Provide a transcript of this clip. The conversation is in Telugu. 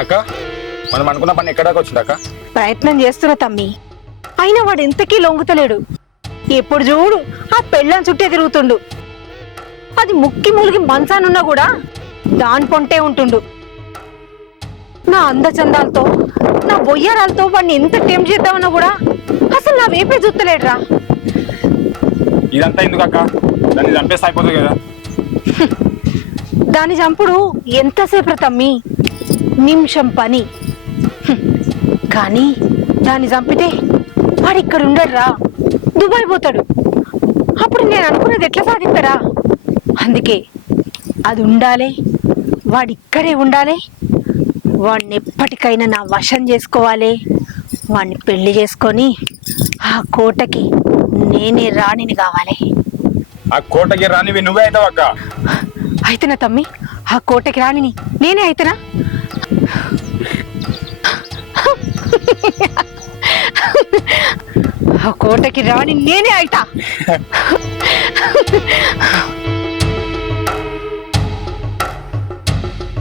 అక్క మనం అనుకున్న పని ఎక్కడాకి వచ్చింది అక్క? ప్రయత్నం చేస్తున్నా తమ్మి, అయినా వాడు ఎంతకీ లొంగుతలేడు. ఎప్పుడు చూడు ఆ పెళ్ళాం చుట్టే తిరుగుతుండు. అది ముక్కి మూలిగి మంచానున్నా కూడా దాని పొంటే ఉంటుండు. నా అందచందాలతో నా బొయ్యారాలతో వాడిని ఎంత టెంప్ చేద్దామన్నా కూడా అసలు నా వేపే చూస్తలేడురా. ఇదంతా ఎందుకు అక్క? దాన్ని చంపేస్తే అయిపోతుంది కదా. దాని చంపుడు ఎంతసేపు తమ్మి, నిమిషం పని. కానీ దాన్ని చంపితే వాడు ఇక్కడ ఉండడురా, దుబాయ్ పోతాడు. అప్పుడు నేను అనుకున్నది ఎట్లా సాధిస్తారా? అందుకే అది ఉండాలి, వాడు ఇక్కడే ఉండాలి. వాడిని ఎప్పటికైనా నా వశం చేసుకోవాలి. వాడిని పెళ్లి చేసుకొని ఆ కోటకి నేనే రాణిని కావాలి. ఆ కోటకి రానివి నువ్వే అవుతావు అక్క. అయితేనా తమ్మి? ఆ కోటకి రాణిని నేనే అయితేనా? ఆ కోటకి రాణి నేనే అయితా.